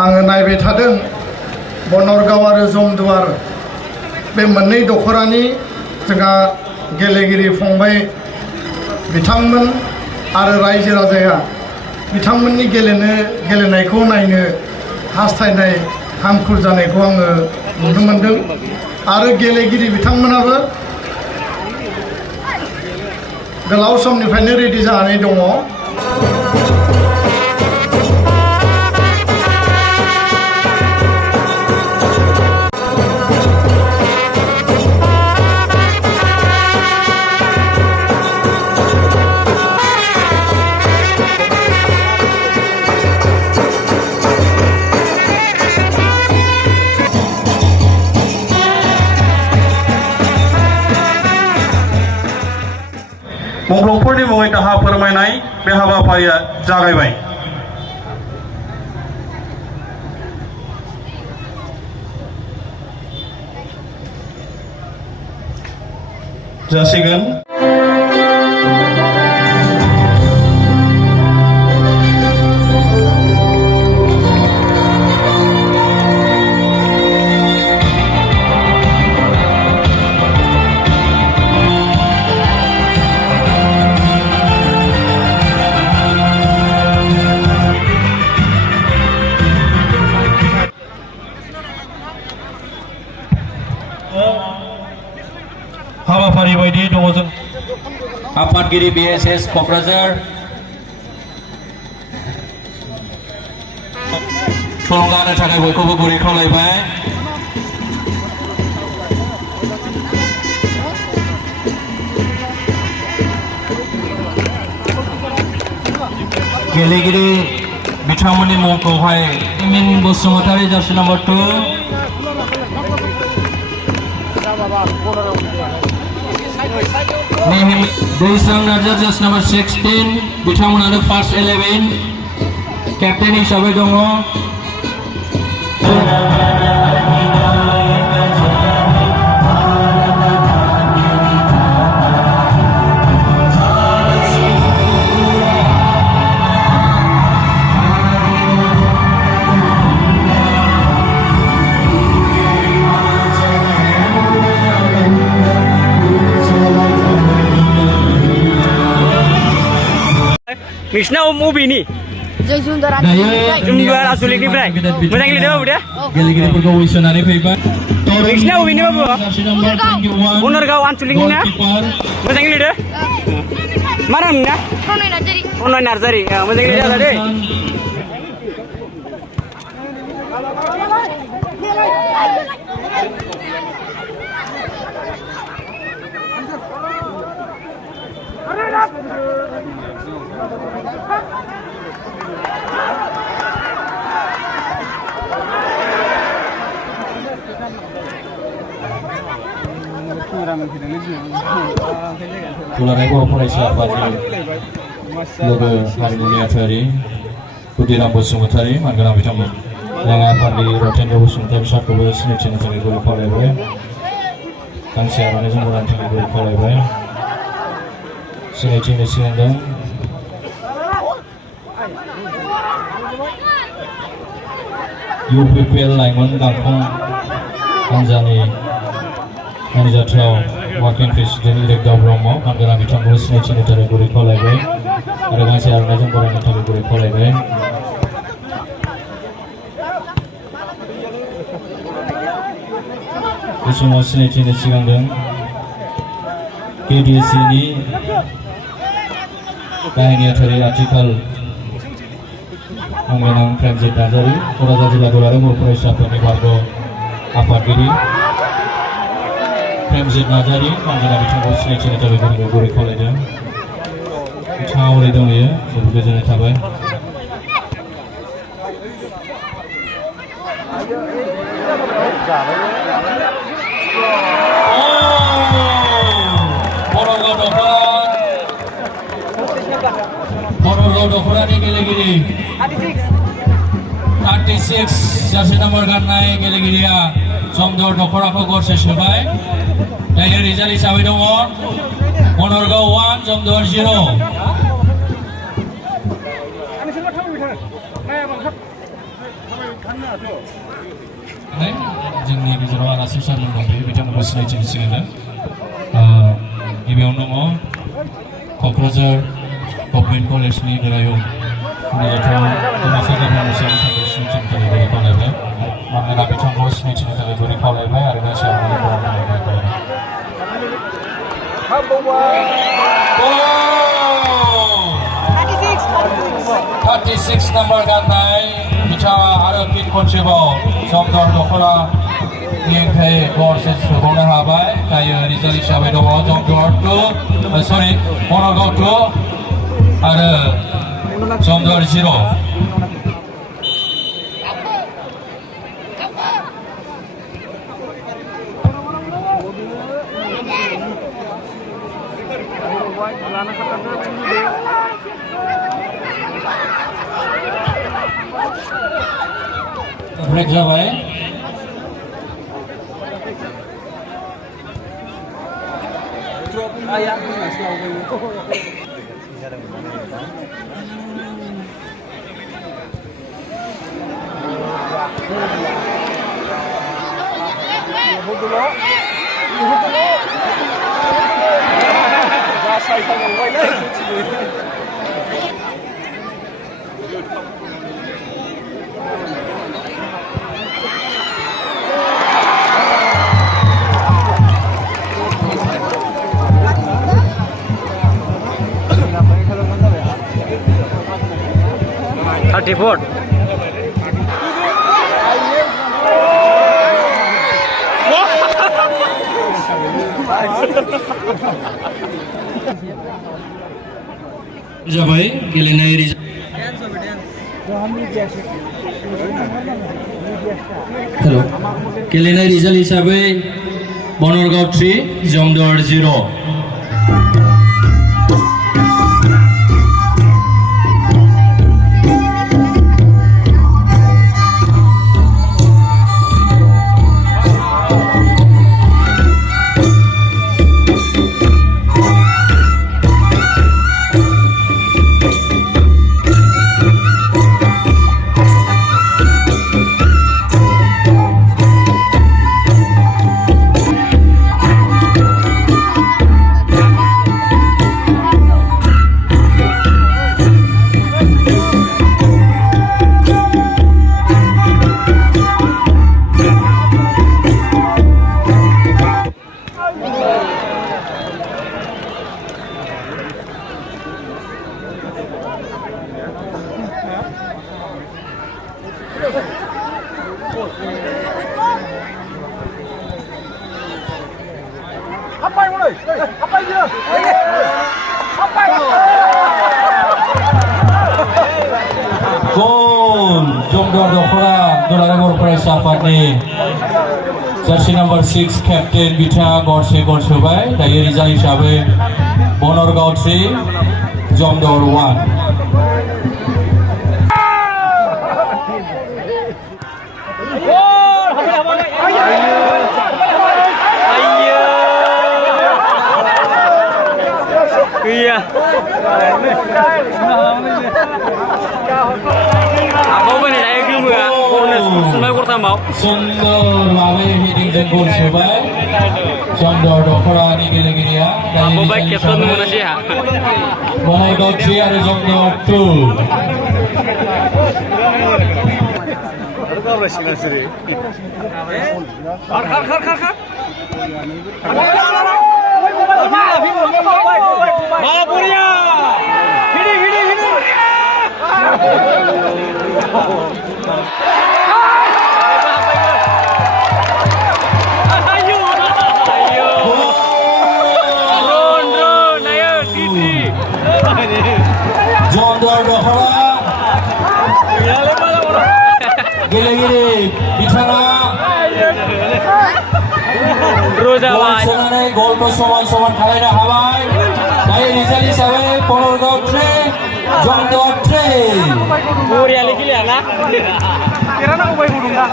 आङो नायबाय थादों बनरगाव आरो जमदुवार बे मोननै दखरानि जोंहा गेलेगिरि फंबाय बिथांमोन आरो रायजो राजाया बिथांमोननि गेलेनायखौ नायनो हास्थायनाय हांखुर जानायखौ आङो नुनो मोनदों आरो गेलेगिरि बिथांमोनाबो गोलाव समनिफ्रायनो रेडि जानानै दङ। मुंख्लंफोरनि मुङै दाहा फोरमायनाय बे हाबाफारिया जागायबाय। जासिगोन। हाबाफारि बायदि दङ जों आफादगिरि BSS क'क्राझार थुलुंगानो थाखाय बयखौबो गुरै खावलायबाय। गेलेगिरि बिथांमोननि मुंखौहाय इमिन बसुमतारी जार्सि नम्बर 2 दैस्रां नार्जार जार्सि नम्बर 16 बिथांमोनानो फार्स्ट 11 कैप्टेन हिसाबै दङ। नोंसिना बबेनि? जुमदुवार आसुलिकनिफ्राय मोजां गेलेदों बाबु दे। गेलेगिरिफोरखौ उयसोनानै फैबाय। नोंसिना बबेनि बाबु? बनरगाव आनसलिकनि ना? मोजां गेलेदों। मा नाम नोंना? प्रनय नार्जारि। मोजां गेलेदों दे। दुलाराय बर' फरायसा आफादनि लोगो हारिमुनि आफादारि खुदिराम बसुमतारी मानगोनां बिथांमोन लेङाइ आफादगिरि रतेन्द्र बसुमतारी सारखौबो सिनायथिनो थाखाय गुरै खावलायबाय। गांसे आर'नाइ जोमग्रानि थाखाय गुरै खावलायबाय। सिनायथिनो सिगांदों UPPL लाइमोन गांखं हान्जानि मैनेजार वाकिं प्रेसिडेंट इरेगदाव ब्रह्म मानगोनां बिथांखौ सिनायथिनो थाखाय गुरै खावलायबाय आरो गांसे आर'नाइ जोमग्रानि थाखाय गुरै खावलायबाय। बे समाव सिनायथिनो सिगांदों KDSCनि गाहाय नेहाथारि आथिखाल मुंगोनां प्रेमजित नार्जारि क'क्राझार जिल्ला दुलाराय बर' फरायसा आफादनि बारग' आफादगिरि प्रेमजित नार्जारि मानगोनां बिथांखौ सिनायथिनो थाखाय गुरै खावलायदों। गोजोननाय थाबाय Bonorgaon Dखरानि गेलेगिरि 36 जार्सि नाम्बार गाननाय गेलेगिरिया जमदुवार दखराखौ गरसे सोबाय दायो रिजाल्ट हिसाबै दङ Bonorgaon 1 जमदुवार 0 जोंनि गेजेराव आलासि सारमोन दंफैयो बिथांमोनखौ सिनायथि होसिगोन गिबियावनो दङ क'क्राझार गभर्नमेन्ट कलेजनि गोरायुं गनायजाथाव डिमासा गामियाव सिनायथिनि थाखाय खावलायबाय मानोना बिथांखौ सिनायथिनो थाखाय गुरै खावलायबाय आरो गासैबो खावलायबाय 36 नाम्बार गाननाय बिथाङा आरो फिन खनसेबाव जमदुवार दखरानिफ्राय गरसे सोबावनो हाबाय दायो रिजाल्ट हिसाबै दङ जमदुवार 2 Bonorgaon 2 आरो जमदुवार 0 ब्रेक जाबाय जाबाय गेलेनाय हेलो गेलेनाय रिजाल्ट हिसाबै Bonorgaon 3 जमदुवार 0 जमदुवार दखरा दुलाराय बर' फरायसा आफादनि जार्सि नाम्बार 6 केप्टेन बिथाङा गरसे गल सोबाय दायो रिजाल्ट हिसाबै Bonorgaon 3 Jamduar 1 iya apa bener saya gemu ya bonus semua kurang mau सुंदर भावे हिडिंजों गल सोबाय जमदुवार दखरानि गेलेगिरिया apa baik captain mana sih ya Bonorgaon 3 आरो जमदुवार 2 Jomdor दखरा गेलेगिरि बिथाङा गलखौ समान समान खालामनो हाबाय दायो रिजाल्ट हिसाबै बनरगाव 3 जमदुवार 3 बरियालै गेलेयाना देरहानांगौ बाय गुदुं दा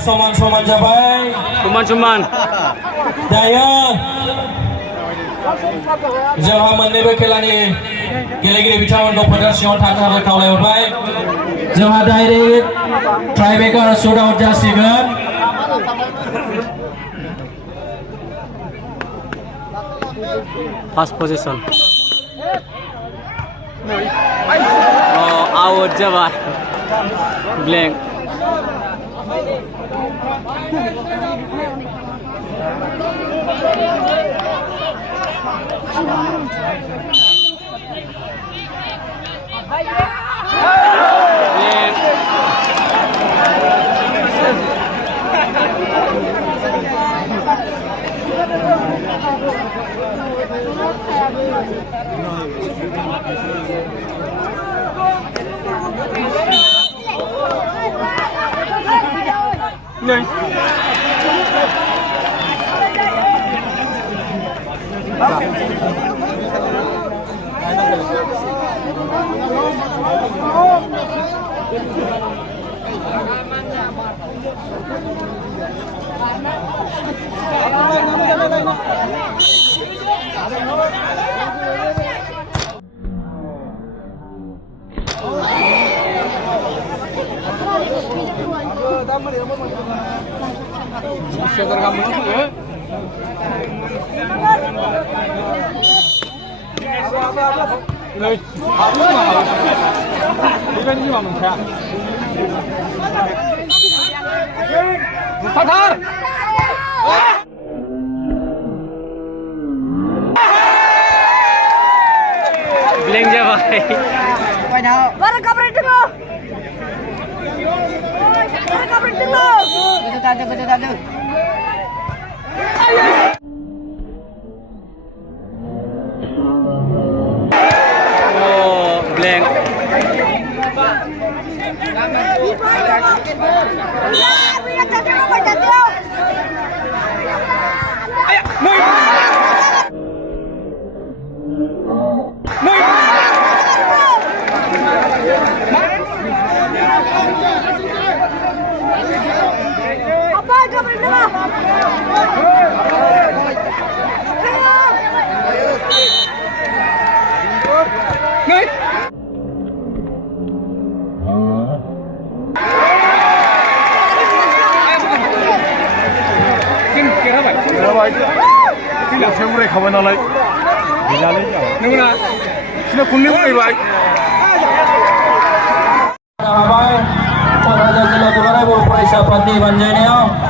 समान जाबाय समान दायो जोंहा मोननैबो खेलानि गेलेगिरि बिथांमोनखौ फोथार सिङाव थानो थाखाय खावलायहरबाय जोंहा डाइरेक्ट ट्राइब्रेकार शुट आउट जासिगोन फार्स्ट पोजीशन आउट जाबाय ब्लैंक नहीं ब्लैंक जाबाय बारा काबरेट दङ बारा काबरेट दङ गोजौ दादो ब्लैंक apa kabarnya सेवराय खाबाय नालाय गैलालै नोंना सिना खननै उरायबाय क'क्राझार जिल्ला दुलाराय बर' फरायसा आफादनि बानजायनायाव